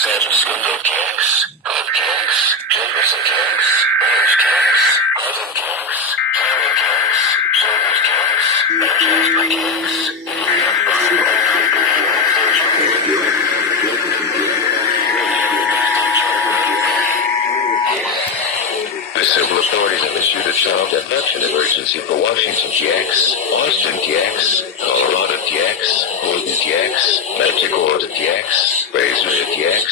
Sandusky KTEK-AX, Gold KTEK-AX, Jefferson KTEK-AX, Orange KTEK-AX, Autumn KTEK-AX, Charlie KTEK-AX, Silver KTEK-AX, and Jasper KTEK-AX. The civil authorities have issued a child abduction emergency for Washington TX, Austin TX, Colorado TX, Golden TX, Manticore TX, Fraser TX,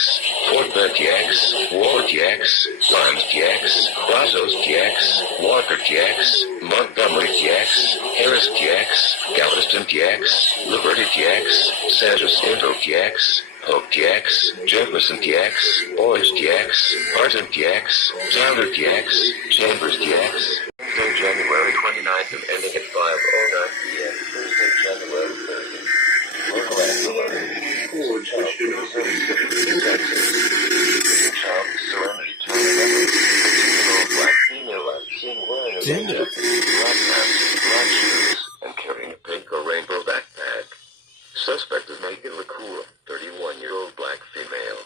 Fort Bend TX, Waller TX, Limes TX, Brazos TX, Walker TX, Montgomery TX, Harris TX, Galveston TX, Liberty TX, San Jacinto TX, Hope TX, Jefferson TX, Orange TX, Barton TX, Tyler TX, Chambers TX. Thursday, January 29th and ending at 5:09 p.m. Thursday, January 30th. Local ambulance. Child from Missouri City, Texas. Child surrendered to another 15-year-old black female last seen wearing a red jacket, black pants, black shoes, and carrying a pink or rainbow backpack. Suspect is Megan LaCour, 31-year-old black female.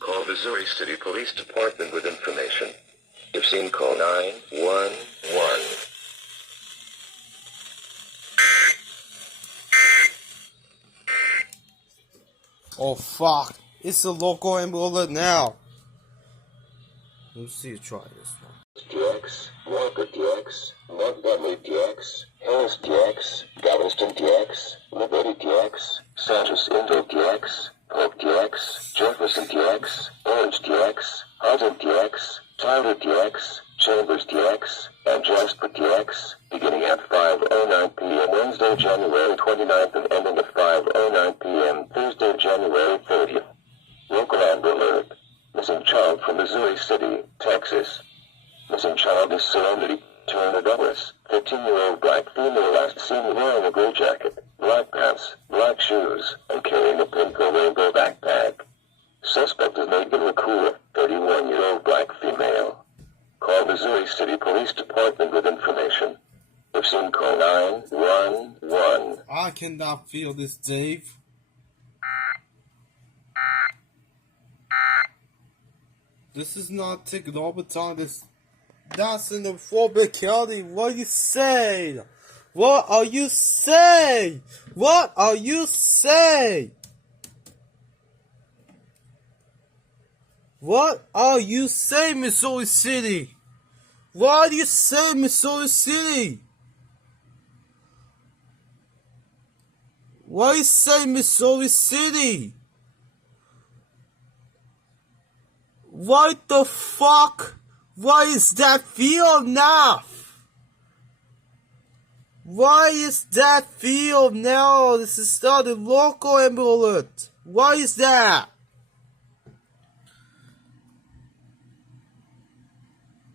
Call Missouri City Police Department with information. If seen, call 911. Oh fuck, it's a local ambulance now. Let's see you try this one. TX, Walker TX, Montgomery TX, Harris TX, Galveston TX, Liberty TX, San Jacinto TX, Hope TX, Jefferson TX, Orange TX, Houghton TX, Tyler TX, Chambers TX, and Jasper TX, beginning at 5:09 p.m. Wednesday, January 29th and ending at 5:09 p.m. Thursday, January 30th. Local Amber Alert. Missing child from Missouri City, Texas. Missing child is Serenity Turner Douglas, 15-year-old black female last seen wearing a gray jacket, black pants, black shoes, and carrying a pink or rainbow backpack. Suspect is Megan LaCour, 31-year-old black female. Call Missouri City Police Department with information. If seen, call 911. I cannot feel this, Dave. This is not taking all the time. That's in the Fort County. What you say? What are you saying? What are you saying? What are you saying, Missouri City? What do you say, Missouri City? What do you say, Missouri City? What the fuck? Why is that field now? Why is that field now? This is not a local ambulance. Why is that?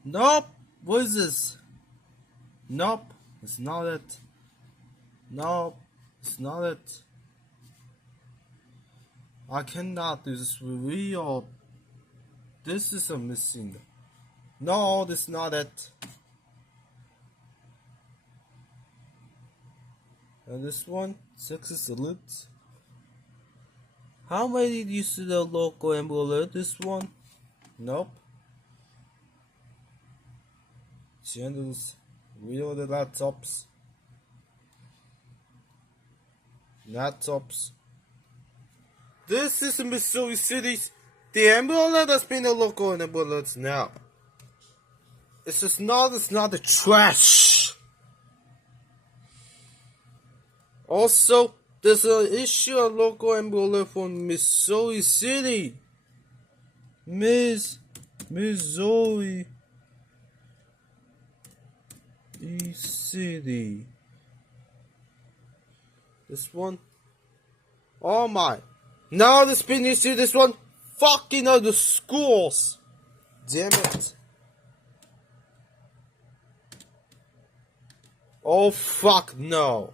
Nope. What is this? Nope. It's not it. Nope. It's not it. I cannot do this for real. This is a missing. No, this is not it. And this one, Texas Alert. How many did you see the local ambulance? This one? Nope. Channels, real the laptops. Laptops. This is Missouri City. The ambulance has been a local ambulance now. It's not the trash. Also, there's an issue of local ambulance from Missouri City. Missouri City. This one. Oh my. Now this been issue, this one. Fucking other schools. Damn it. Oh fuck no.